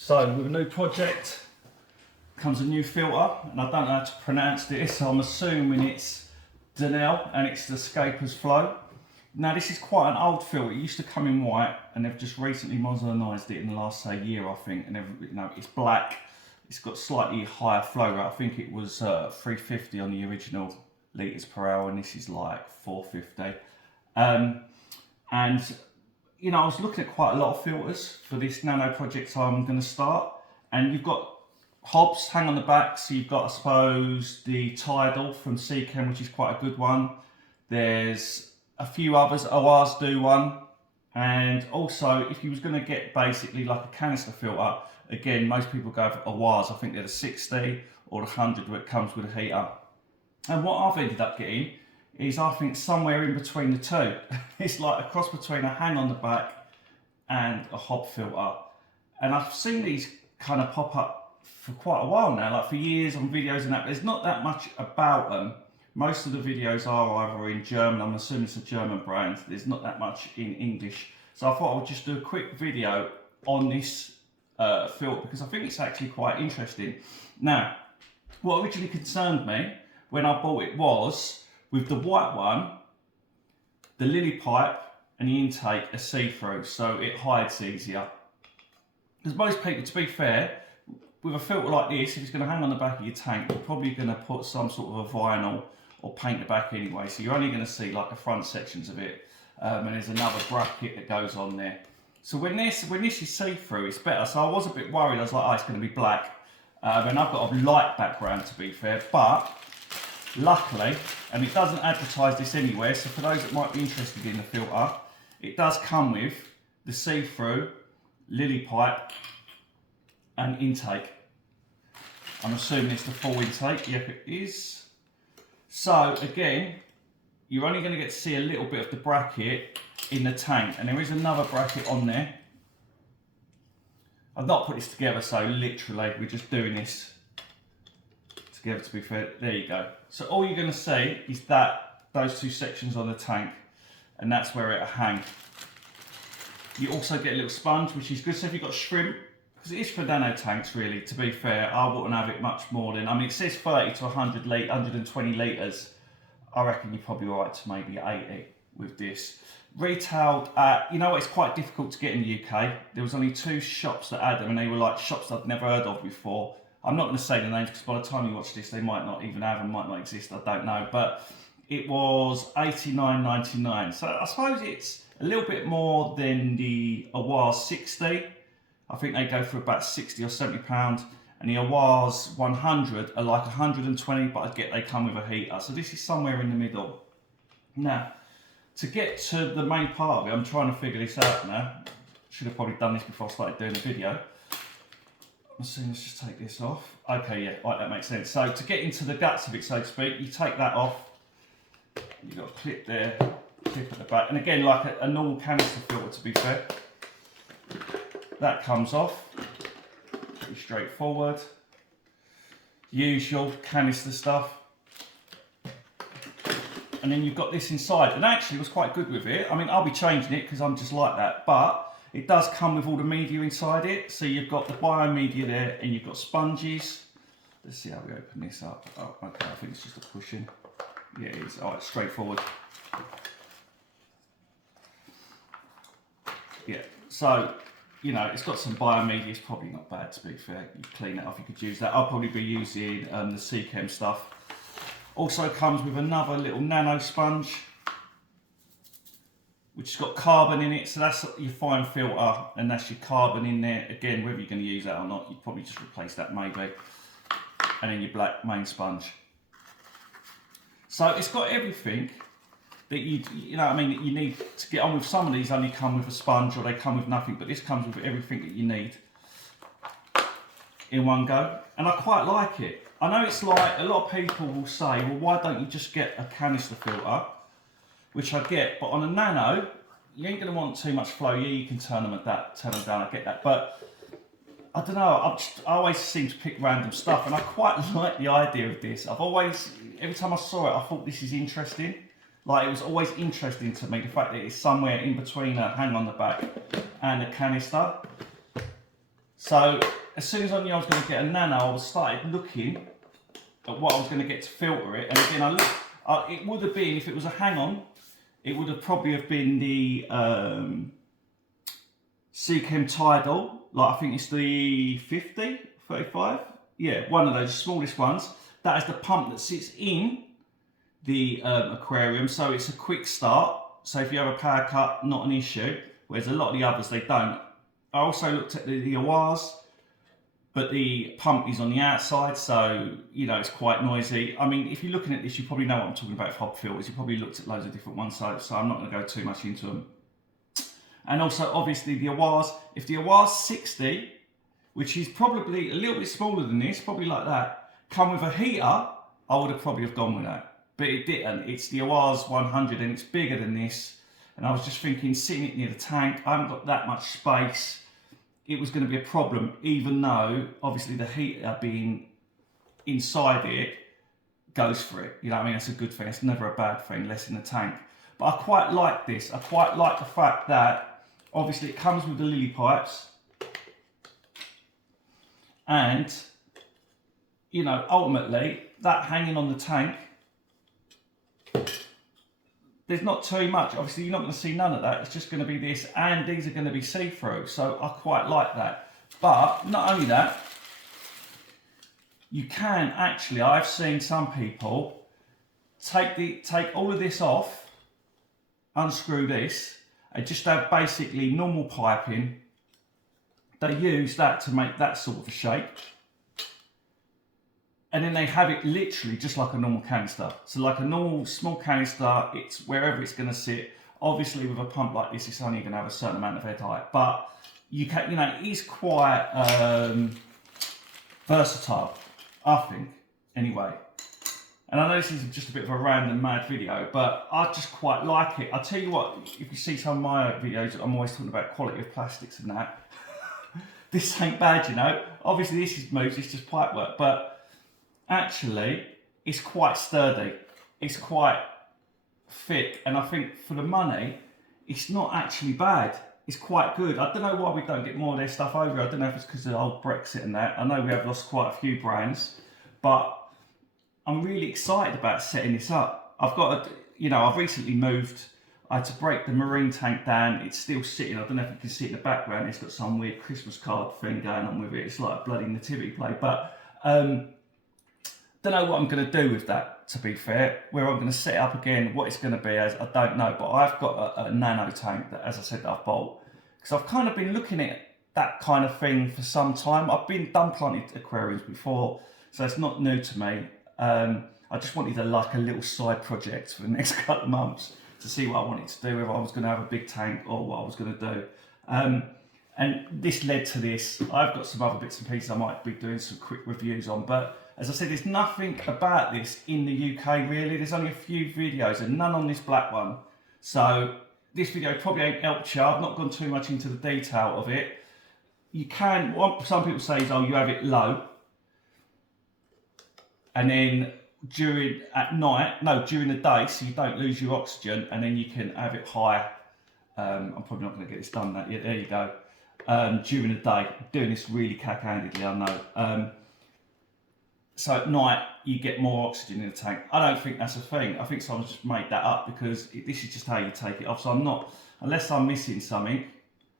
So with a new project comes a new filter, and I don't know how to pronounce this, so I'm assuming it's Dennerle, and it's the Scapers Flow. Now this is quite an old filter. It used to come in white, and they've just recently modernised it in the last year, I think. And it's black. It's got slightly higher flow rate. I think it was 350 on the original litres per hour, and this is like 450. And you know, I was looking at quite a lot of filters for this nano project I'm going to start, and you've got hobs hang on the back. So you've got, I suppose, the Tidal from Seachem, which is quite a good one. There's a few others. ORs do one, and also if you was going to get basically like a canister filter, again, most people go for ORs. I think they're the 60 or the 100 where it comes with a heater. And what I've ended up getting is, I think, somewhere in between the two. It's like a cross between a hang on the back and a hob filter. And I've seen these kind of pop up for quite a while now, like for years on videos and that. There's not that much about them. Most of the videos are either in German. I'm assuming it's a German brand. There's not that much in English. So I thought I would just do a quick video on this filter, because I think it's actually quite interesting. Now, what originally concerned me when I bought it was, with the white one, the lily pipe and the intake are see-through, so it hides easier. Because most people, to be fair, with a filter like this, if it's going to hang on the back of your tank, you're probably going to put some sort of a vinyl or paint the back anyway, so you're only going to see like the front sections of it, and there's another bracket that goes on there. So when this is see-through, it's better. So I was a bit worried. I was like, oh, it's going to be black, and I've got a light background, to be fair, but luckily, and it doesn't advertise this anywhere, so for those that might be interested in the filter, it does come with the see-through lily pipe and intake. I'm assuming it's the full intake. Yep, it is. So again, you're only going to get to see a little bit of the bracket in the tank, and there is another bracket on there. I've not put this together, so literally we're just doing this together, to be fair. There you go. So all you're going to see is those two sections on the tank, and that's where it'll hang. You also get a little sponge, which is good. So if you've got shrimp, because it is for nano tanks, really, to be fair, I wouldn't have it much more than, I mean, it says 30 to 120 litres. I reckon you're probably all right to maybe 80 with this. Retailed at, you know, it's quite difficult to get in the UK. There was only 2 shops that had them, and they were like shops I'd never heard of before. I'm not going to say the names, because by the time you watch this, they might not even have them, might not exist, I don't know. But it was $89.99. So I suppose it's a little bit more than the Awaz 60. I think they go for about 60 or 70 pounds. And the Awaz 100 are like 120, but I get they come with a heater. So this is somewhere in the middle. Now, to get to the main part of it, I'm trying to figure this out now. Should have probably done this before I started doing the video. Let's just take this off. Okay, yeah, right, that makes sense. So to get into the guts of it, so to speak, you take that off. You've got a clip there, clip at the back. And again, like a normal canister filter, to be fair. That comes off. Pretty straightforward. Usual canister stuff. And then you've got this inside. And actually, it was quite good with it. I mean, I'll be changing it because I'm just like that. But it does come with all the media inside it. So you've got the biomedia there, and you've got sponges. Let's see how we open this up. Oh, okay, I think it's just a push in. Yeah, it is. All right, straightforward. Yeah, so, you know, it's got some biomedia. It's probably not bad, to be fair. You clean that off, you could use that. I'll probably be using the Seachem stuff. Also comes with another little nano sponge, which has got carbon in it, so that's your fine filter, and that's your carbon in there. Again, whether you're going to use that or not, you'd probably just replace that maybe. And then your black main sponge. So it's got everything that you know what I mean, that you need to get on with. Some of these only come with a sponge, or they come with nothing, but this comes with everything that you need in one go, and I quite like it. I know it's like, a lot of people will say, well, why don't you just get a canister filter? Which I get, but on a nano, you ain't going to want too much flow. Yeah, you can turn them down, I get that. But I don't know, I always seem to pick random stuff, and I quite like the idea of this. Every time I saw it, I thought this is interesting. Like, it was always interesting to me, the fact that it's somewhere in between a hang on the back and a canister. So as soon as I knew I was going to get a nano, I started looking at what I was going to get to filter it. And again, I looked, it would have been, if it was a hang-on, it would have probably have been the Seachem Tidal, like I think it's the 50, 35. Yeah, one of those smallest ones. That is the pump that sits in the aquarium, so it's a quick start. So if you have a power cut, not an issue. Whereas a lot of the others, they don't. I also looked at the Awaz, but the pump is on the outside, so you know it's quite noisy. I mean, if you're looking at this, you probably know what I'm talking about with hob filters. You probably looked at loads of different ones, so I'm not going to go too much into them. And also, obviously, the Awaz. If the Awaz 60, which is probably a little bit smaller than this, probably like that, come with a heater, I would have probably have gone with that. But it didn't. It's the Awaz 100 and it's bigger than this. And I was just thinking, sitting it near the tank, I haven't got that much space. It was going to be a problem, even though obviously the heater being inside it goes for it. You know what I mean? That's a good thing. It's never a bad thing, less in the tank. But I quite like this. I quite like the fact that obviously it comes with the lily pipes. And, you know, ultimately, that hanging on the tank, there's not too much. Obviously, you're not going to see none of that. It's just going to be this, and these are going to be see-through. So I quite like that. But not only that, you can actually, I've seen some people take all of this off, unscrew this, and just have basically normal piping. They use that to make that sort of a shape. And then they have it literally just like a normal canister. So like a normal small canister, it's wherever it's going to sit. Obviously with a pump like this, it's only going to have a certain amount of head height. But you can, you know, it is quite versatile, I think, anyway. And I know this is just a bit of a random mad video, but I just quite like it. I'll tell you what, if you see some of my videos, I'm always talking about quality of plastics and that. This ain't bad, you know. Obviously this is moves, it's just pipe work, but actually, it's quite sturdy. It's quite thick, and I think for the money, it's not actually bad. It's quite good. I don't know why we don't get more of their stuff over. I don't know if it's because of the old Brexit and that. I know we have lost quite a few brands, but I'm really excited about setting this up. I've got, you know, I've recently moved. I had to break the marine tank down. It's still sitting. I don't know if you can see it in the background. It's got some weird Christmas card thing going on with it. It's like a bloody nativity play, but. Don't know what I'm going to do with that, to be fair. Where I'm going to set it up again, what it's going to be, as I don't know. But I've got a nano tank that, as I said, that I've bought. Because I've kind of been looking at that kind of thing for some time. I've been done planted aquariums before, so it's not new to me. I just wanted like a little side project for the next couple of months to see what I wanted to do, whether I was going to have a big tank or what I was going to do. And this led to this. I've got some other bits and pieces I might be doing some quick reviews on, but as I said, there's nothing about this in the UK really. There's only a few videos and none on this black one. So this video probably ain't helped you. I've not gone too much into the detail of it. You can, what some people say is, oh, you have it low. And then during the day, so you don't lose your oxygen, and then you can have it high. I'm probably not going to get this done that yet. There you go. During the day, I'm doing this really cack-handedly, I know. So at night, you get more oxygen in the tank. I don't think that's a thing. I think someone's just made that up because this is just how you take it off. So I'm not, unless I'm missing something.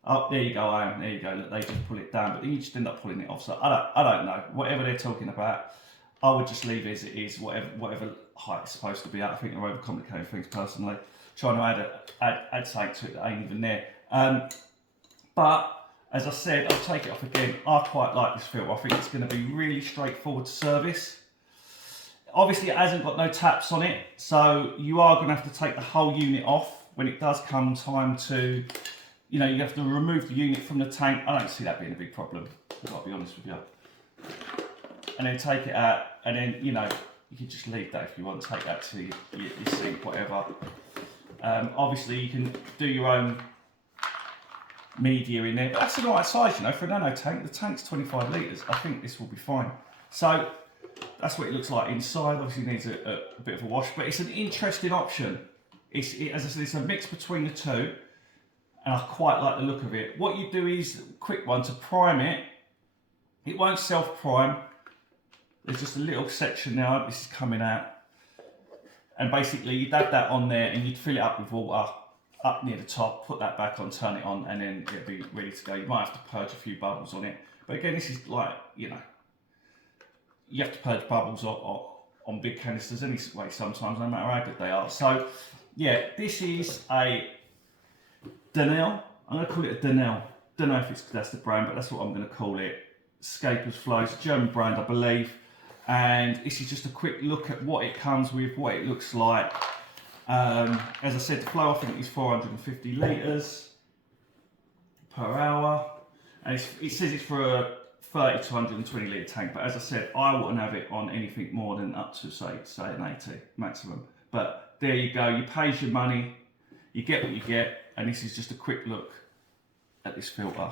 Oh, there you go, I am. There you go. Look, they just pull it down, but then you just end up pulling it off. So I don't know. Whatever they're talking about, I would just leave it as it is. Whatever height it's supposed to be at. I think they're overcomplicating things personally. Trying to add something to it that ain't even there. But as I said, I'll take it off again. I quite like this filter. I think it's going to be really straightforward to service. Obviously, it hasn't got no taps on it, so you are going to have to take the whole unit off when it does come time to, you know, you have to remove the unit from the tank. I don't see that being a big problem, I've got to be honest with you. And then take it out, and then, you know, you can just leave that if you want. Take that to your sink, whatever. Obviously, you can do your own media in there, but that's the right size, you know, for a nano tank. The tank's 25 litres. I think this will be fine. So that's what it looks like inside. Obviously needs a bit of a wash, but it's an interesting option. As I said, it's a mix between the two, and I quite like the look of it. What you do is, quick one, to prime it, you know, you have to remove the unit from the tank. I don't see that being a big problem, I've got to be honest with you. And then take it out, and then, you know, you can just leave that if you want. Take that to your sink, whatever. Obviously, you can do your own media in there, but that's the right size, you know, for a nano tank. The tank's 25 litres. I think this will be fine. So that's what it looks like inside. Obviously needs a bit of a wash, but it's an interesting option. As I said, it's a mix between the two, and I quite like the look of it. What you do is, quick one, to prime it, It won't self-prime. There's just a little section now, this is coming out. And basically you'd add that on there and you'd fill it up with water up near the top, put that back on, turn it on, and then it'll be ready to go. You might have to purge a few bubbles on it. But again, this is like, you know, you have to purge bubbles on big canisters anyway sometimes, no matter how good they are. So yeah, this is a Dennerle. I'm going to call it a Dennerle. Don't know if that's the brand, but that's what I'm going to call it. Scapers Flow, it's a German brand, I believe. And this is just a quick look at what it comes with, what it looks like. As I said, the flow I think is 450 litres per hour. And it says it's for a 30 to 120 litre tank, but as I said, I wouldn't have it on anything more than up to say an 80 maximum. But there you go, you pay your money, you get what you get, and this is just a quick look at this filter.